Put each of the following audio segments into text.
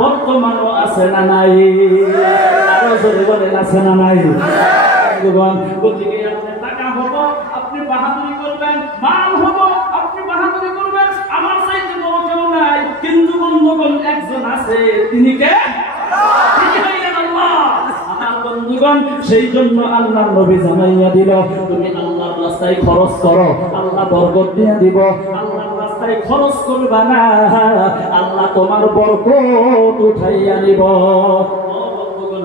বর্তমানও আছে না নাই? আরো জোরে বলেন আছে না নাই? টাকা হবো আপনি বাহাদুরি করবেন, মাল হবো আপনি বাহাদুরি করবেন, আমার চাইতে বড় কেউ নাই। কিন্তু বন্ধুগণ একজন আছে, তিনি কে? আমার বন্ধুগণ, সেই জন্য আল্লাহর নবী জানাইয়া দিল, তুমি আল্লাহর রাস্তায় খরচ করো, আল্লাহ বরকত দিয়ে দিব। আল্লাহর রাস্তায় খরচ করবা না, আল্লাহ তোমার বরকত উঠাইয়া দিব।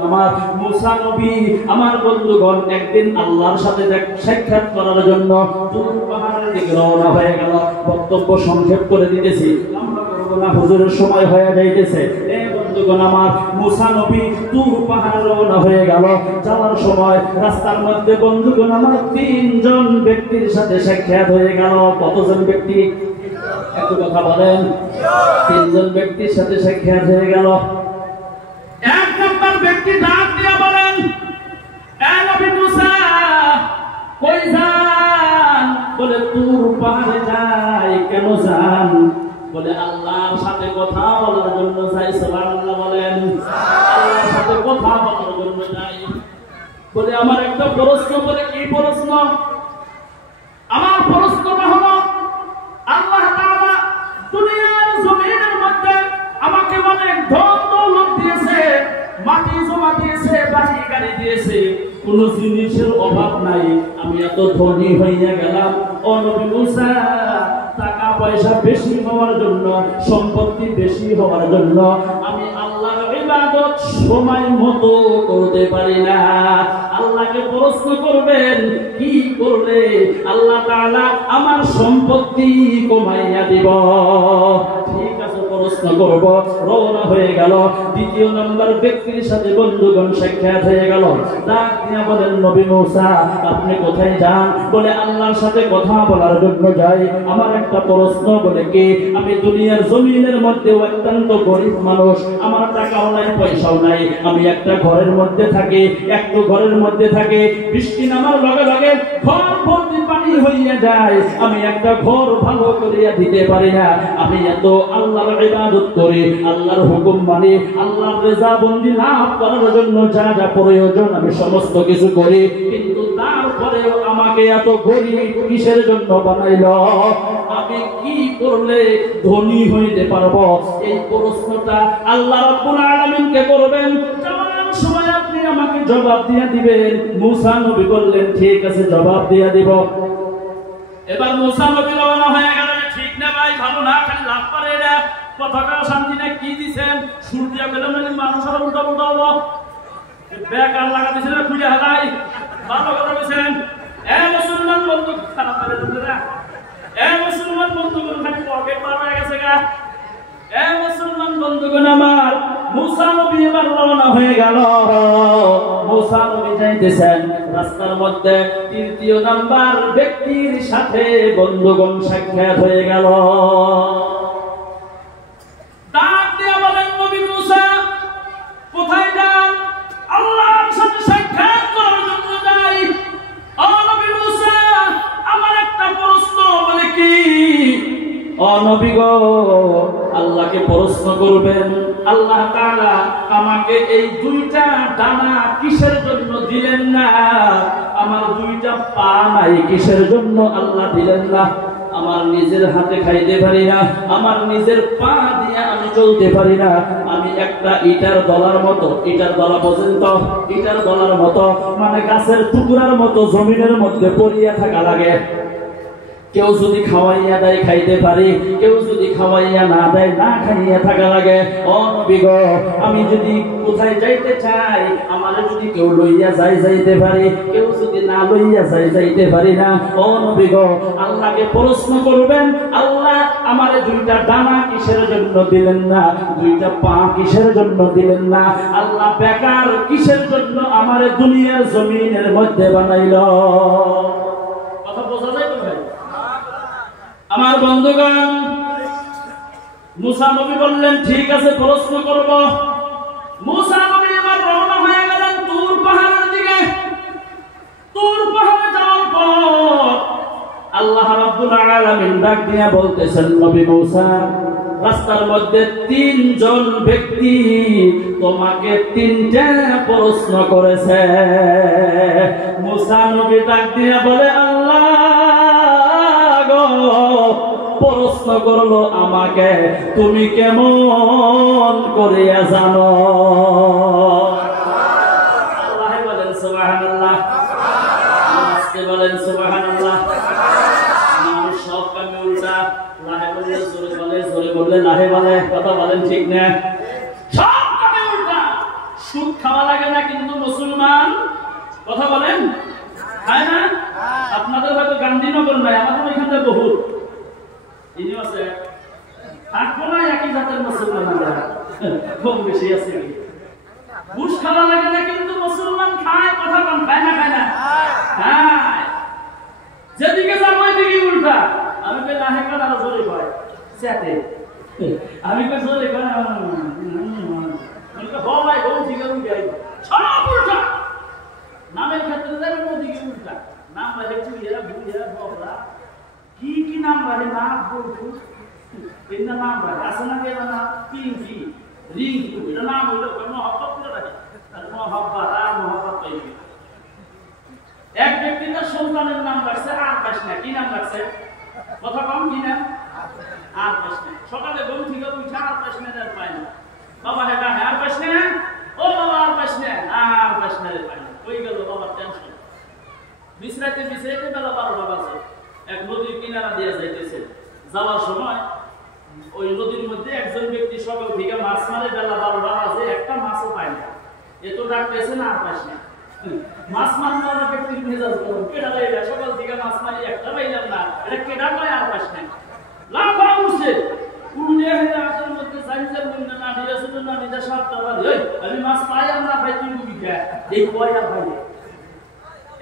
আমার মুসা নবী, আমার বন্ধুগণ, একদিন আল্লাহর সাথে সাক্ষাৎ করার জন্য তুর পাহাড়ের দিকে রওনা হয়ে গেল। বক্তব্য সংক্ষেপ করে দিতেছি, আমরা করব না, হুজুরের সময় হয়ে যাইতেছে। বন্ধুগণ আমার, মুসা নবী তুর পাহাড়ে রওনা হয়ে গেল। যাওয়ার সময় রাস্তার মধ্যে বন্ধুগণ আমার 3 জন ব্যক্তির সাথে সাক্ষাৎ হয়ে গেল। কতজন ব্যক্তি? একটু কথা বলেন। 3 জন ব্যক্তির সাথে সাক্ষাৎ হয়ে গেল। এক নম্বর ব্যক্তি ডাক দিয়ে বলেন, এ নবী মুসা, কই যান? বলে তুর পাহাড়ে যাই। কেন যান? বলে আল্লাহর সাথে কথা বলার জন্য যাই। সুবহানাল্লাহ বলেন। আল্লাহর সাথে কথা বলার জন্য যাই। বলে আমার একটা প্রশ্ন। বলে কি প্রশ্ন? আমার প্রশ্নটা হলো, আল্লাহ তাআলা দুনিয়ার জমিনের মধ্যে আমাকে অনেক ধন দৌলত দিয়েছে, মাটি জমা দিয়েছে, বাড়ি গাড়ি দিয়েছে, কোন জিনিসের অভাব নাই। আমি এত ধনী হইয়া গেলাম। ও নবী মুসা, টাকা পয়সা বেশি হওয়ার জন্য, সম্পত্তি বেশি হওয়ার জন্য আমি আল্লাহর ইবাদত সময় মতো করতে পারি না। আল্লাহকে প্রশ্ন করবেন, কি করলে আল্লাহ তাআলা আমার সম্পত্তি কমাইয়া দিব? ঠিক আছে, প্রশ্ন করব। রওনা হয়ে গেল। দ্বিতীয় নম্বর ব্যক্তির সাথে বন্ধুগণ সাক্ষাৎ হয়ে গেল। ডাক দিয়া বলেন, নবী মুসা, আপনি কোথায় যান? বলে আল্লাহর সাথে কথা বলার জন্য যাই। আমার একটা প্রশ্ন। বলে কি? আমি দুনিয়ার জমিনের মধ্যে অত্যন্ত গরিব মানুষ, আমার টাকাও নাই, পয়সাও নাই। আমি একটা ঘরের মধ্যে থাকি। একটু ঘরের মধ্যে থাকি, বৃষ্টি নামার লগে লগে ঘর ভর্তি পানি হইয়া যায়। আমি একটা ঘর ভালো করিয়া দিতে পারি না। আমি এত আল্লাহর ইবাদত করি, আল্লাহর হুকুম মানি, আল্লাহর রেজাবন্দি লাভ করার জন্য যা যা প্রয়োজন আমি সমস্ত কিছু করি, কিন্তু তারপরেও আমাকে এত গরিব কিসের জন্য বানাইল? আমি কি করলে ধনী হইতে পারবো? এই প্রশ্নটা আল্লাহ রাব্বুল আলামিনকে করবেন। যাওয়ার সময় আপনি আমাকে জবাব দিয়ে দিবেন। মুসা নবী বললেন, ঠিক আছে, জবাব দিয়ে দিব। এবার মুসা নবী রওনা হয়ে গেলেন। ঠিক না ভাই? ভালো না, খালি লাভ পারে না, কথাটা শান্তি না। কি দিছেন? সুর দিয়া গেলেন, মানুষের উল্টা উল্টা হবো, বেকার লাগা দিয়েছেন, খুঁজে হারাই। ভালো কথা বলছেন। এ মুসলমান বন্ধু, খারাপ করে দিতে না। এ মুসলমান বন্ধুগণ, খালি পকেট পার হয়ে গেছে গা। এ মুসলমান বন্ধুগণ আমার, মুসা নবী এবার রওনা হয়ে গেল। মুসা নবী যাইতেছেন, রাস্তার মধ্যে তৃতীয় নাম্বার ব্যক্তির সাথে বন্ধুগণ সাক্ষাৎ হয়ে গেল। ডাক দিয়ে বলেন, নবী মুসা, কোথায় যান? আল্লাহর সাথে সাক্ষাৎ করার জন্য যাই। ও নবী মুসা, আমার একটা প্রশ্ন। বলে কি? ও নবী গো, আল্লাহকে প্রশ্ন করবেন। আল্লাহ তাআলা আমাকে এই 2টা ডানা কিসের জন্য দিলেন না? আমার 2টা পা নাই, কিসের জন্য আল্লাহ দিলেন না? আমার নিজের হাতে খাইতে পারি না, আমার নিজের পা দিয়ে আমি চলতে পারি না। আমি একটা ইটার দলার মতো, ইটার দলা পর্যন্ত, ইটার দলার মতো, মানে গাছের টুকরার মতো জমিনের মধ্যে পড়িয়া থাকা লাগে। কেউ যদি খাওয়াইয়া দেয় খাইতে পারি, কেউ যদি খাওয়াইয়া না দেয় না খাইয়া থাকা লাগে। ও নবী গো, আমি যদি কোথায় যাইতে চাই, আমার যদি কেউ লইয়া যায় যাইতে পারি, কেউ যদি না লইয়া যায় যাইতে পারি না। ও নবী গো, আল্লাহকে প্রশ্ন করবেন, আল্লাহ আমারে 2টা ডানা কিসের জন্য দিলেন না? 2টা পা কিসের জন্য দিলেন না? আল্লাহ বেকার কিসের জন্য আমারে দুনিয়ার জমিনের মধ্যে বানাইল? কথা বোঝা যায় তো ভাই? আমার বন্ধুগণ, মুসা নবী বললেন, ঠিক আছে, প্রশ্ন করব। মুসা নবী এবার রওনা হয়ে গেলেন তুর পাহাড়ের দিকে। তুর পাহাড়ে যাওয়ার পর আল্লাহ রাব্বুল আলামিন ডাক দিয়া বলতেছেন, নবী মুসা, রাস্তার মধ্যে তিনজন ব্যক্তি তোমাকে তিনটা প্রশ্ন করেছে। মুসা নবী ডাক দিয়ে বলে, আল্লাহ গো, প্রশ্ন করলো আমাকে, তুমি কেমন করিয়া জানো? আল্লাহ বলেন সুবহানাল্লাহ, আজকে বলেন সুবহানাল্লাহ। মানুষ সব কামে উল্টা, লাহে বললে জোরে বলে, জোরে বললে লাহে বলে, কথা বলেন ঠিক না? সব কামে উল্টা। সুদ খাওয়া লাগে না কিন্তু মুসলমান, কথা বলেন, খায় না? আপনাদের হয়তো গান্ধীনগর নাই, আমাদের ওইখানে বহুত ইনি আছে, থাকবো না একই জাতের মুসলমান, আমরা খুব বেশি আছে। ঘুষ খাওয়া লাগে না কিন্তু মুসলমান খায়, কথা কম, খায় না? খায় না? খায়। যেদিকে যাবো ওইদিকে উল্টা। আমি কে লাহে কান আরো জোরে কয় সেতে, আমি কে জোরে কয় হলাই বউ ঠিক আছে, সব উল্টা। নামের ক্ষেত্রে যাবে ওদিকে উল্টা। নাম রাখে চুইয়া বুইয়া ববরা, কি কি নাম রাখে, না বলবো এটা নাম রাখে, আছে না কেন না, পিঙ্কি রিঙ্কু, এটা নাম হইলো মহব্বত করে রাখে, আর মহব্বত আর মহব্বত পাইবে। এক ব্যক্তি তার সন্তানের নাম রাখছে আর পাস না, কি নাম রাখছে? কথা কম, কি নাম? আর পাস না। সকালে ঘুম থেকে উঠে আর পাস না, আর পায় না। বাবা হেটা আর পাস না, ও বাবা আর পাস না, আর পাস না, পায় না। ওই গেল বাবার টেনশন। বিছরাইতে বিছরাইতে বেলা 12টা বাজে। এক নদীর কিনারা দিয়ে যাইতেছে, যাওয়ার সময় ওই নদীর মধ্যে একজন ব্যক্তি সকাল থেকে মাছ মারে, বেলা 12টা বাজে, একটা মাছও পায় না। এত ডাকতেছে না, আর পাস না। মাছ মারার ব্যক্তির মেজাজ গরম, কেডা লাইলা সকাল থেকে মাছ মারি একটা পাইলাম না, এটা কেডা কয় আর পাস না। লাফা উঠছে, উড়ে হেঁটে আসার মধ্যে সাইজের মধ্যে না দিয়ে শুধু না নিজে 7টা বাজে, আমি মাছ পাই আর না পাই, তুই বুঝি খা এই কয় আর পাই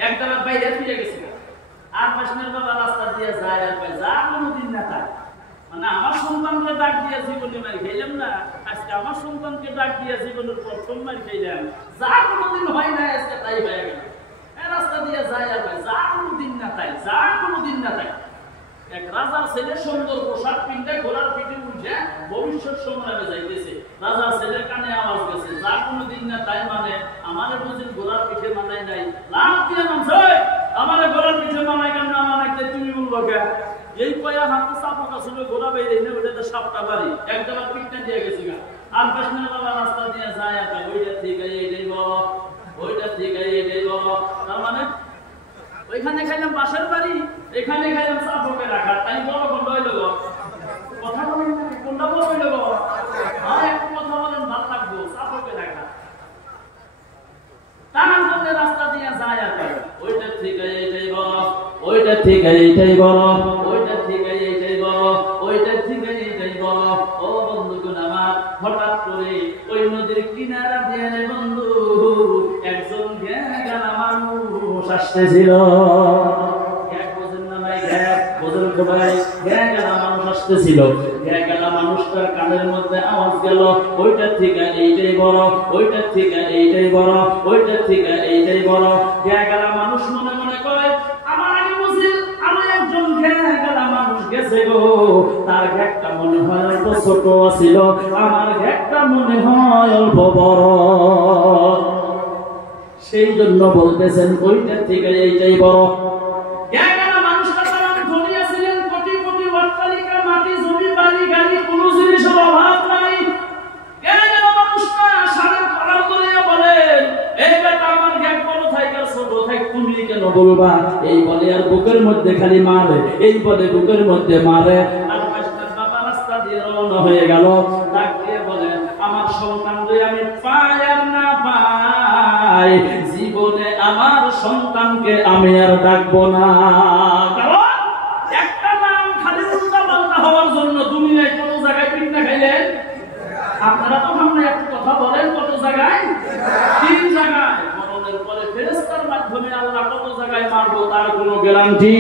একটা বাইরে ফিরে গেছে। আর পাশনের বাবা রাস্তা দিয়ে যায় আর পাই, যা কোনোদিন না তাই। মানে আমার সন্তানকে ডাক দিয়ে জীবনে মারি খাইলাম না, আজকে আমার সন্তানকে ডাক দিয়ে জীবনের প্রথম মারি খাইলাম, যা কোনোদিন হয় না আজকে তাই হয়ে গেল। রাস্তা দিয়ে যায় আর ভাই, যা কোনোদিন না তাই, যা কোনোদিন না তাই। এক রাজার ছেলে সুন্দর পোশাক পিনতে ঘোড়ার পিঠে উঠে ভবিষ্যৎ সংগ্রামে যাইতেছে। রাজার ছেলের কানে আওয়াজ গেছে, যা কোনোদিন না তাই মানে আমারে বুঝি ঘোড়ার পিঠে মানাই নাই, লাভ দিয়ে নামছে, আমারে ঘোড়ার পিঠে মানাই কেন, আমার একটা তুমি বলবো কে? এই কয়া হাতে চাপা ছিল, ঘোড়া বাইরে না, ওইটাতে 7টা বাড়ি একদম পিঠটা দিয়ে গেছি গা। আর পাশনের বাবা রাস্তা দিয়ে যায় আর ওইটা থেকে এইটাই বড়, ওইটা থেকে এইটাই বড়। তার মানে ওইখানে খাইলাম বাসার বাড়ি, এখানে খাইলাম চাপকে রাখা, তাই বড় কোনটা হইল গো? কথা বলেন না, কোনটা বড় হইল গো? হ্যাঁ, একটু কথা বলেন, ভালো লাগবো। চাপকে রাখা তার জন্য রাস্তা দিয়ে যায় আর ওইটা থেকে এইটাই বড়, ওইটা থেকে এইটাই বড়, ওইটা থেকে এইটাই বড়, ওইটা থেকে এইটাই বড়। ও বন্ধুগণ আমার, হঠাৎ করে ওই নদীর কিনারা দিয়ে বন্ধু একজন জ্ঞান মানুষ আসতেছিল। মানুষটার কানের মধ্যে আওয়াজ গেল, ওইটা থেকে এইটাই বড়, ওইটা থেকে এইটাই বড়, ওইটা থেকে এইটাই বড়। গেলা মানুষ মনে মনে করে, আমার আগে বুঝি আরো একজন গেলা মানুষ গেছে গো, তার ঘেকটা মনে হয় অল্প ছোট ছিল, আমার ঘেকটা মনে হয় অল্প বড়। সেই জন্য বলতেছেন ওইটা থেকে এইটাই বড়। বলবা এই বলে আর বুকের মধ্যে খালি মারে, এই বলে বুকের মধ্যে মারে। আর বাবা রাস্তা দিয়ে রওনা হয়ে গেল, ডাক দিয়ে বলে, আমার সন্তানকে আমি পাই আর না পাই, জীবনে আমার সন্তানকে আমি আর ডাকবো না। কারণ একটা নাম খালি উল্টা পাল্টা হওয়ার জন্য দুনিয়ায় কত জায়গায় পিঠা খাইলেন আপনারা। তো আমরা একটু কথা বলেন, কত জায়গায়? 3 জায়গায়। মরণের পরে ফেরেশতার মাধ্যমে আল্লাহ কত জায়গায় মারবো তার কোনো গ্যারান্টি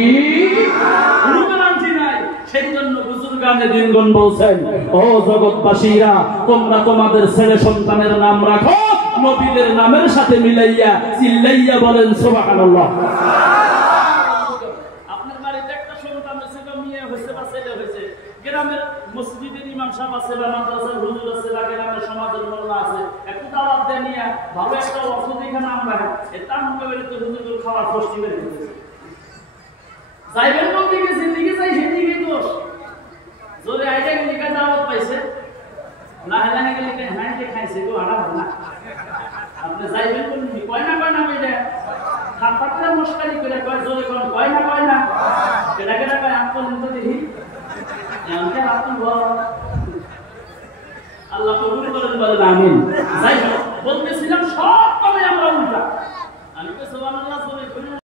নাই। সেই জন্য বুজুর্গানে দিনগণ বলছেন, ও জগৎবাসীরা, তোমরা তোমাদের ছেলে সন্তানের নাম রাখো নবীদের নামের সাথে মিলাইয়া, চিল্লাইয়া বলেন সুবহানাল্লাহ। আপনার বাড়িতে একটা সন্তান হয়েছে বা মেয়ে হয়েছে বা ছেলে হয়েছে, গ্রামের মসজিদের ইমাম সাহেব আছে বা মাদ্রাসার হুজুর আছে বা গ্রামের সমাজের মোল্লা আছে, একটু দাওয়াত দেন নিয়ে ভালো একটা ওষুধ এখানে আমরা এটা মোকাবেলা তো হুজুর খাওয়ার কষ্ট বের করতেছে। যাইবেন কোন দিকে, যেদিকে যাই সেদিকে দোষ। জোরে আইডা গেলে কাজ দাওয়াত পাইছে, না হেলা গেলে হ্যাঁ খাইছে তো আড়া না। আপনি যাইবেন কোন দিকে, কয় না বেটা খাতাটা মস্কারি করে কয়, জোরে কোন কয় না কেডা কেডা কয় আপন তো দেখি এমনকে আপন বল। আল্লাহ কবুল করেন বলেন আমিন। যাই হোক, বলতেছিলাম সব কমে আমরা উল্টা। আমি তো সুবহানাল্লাহ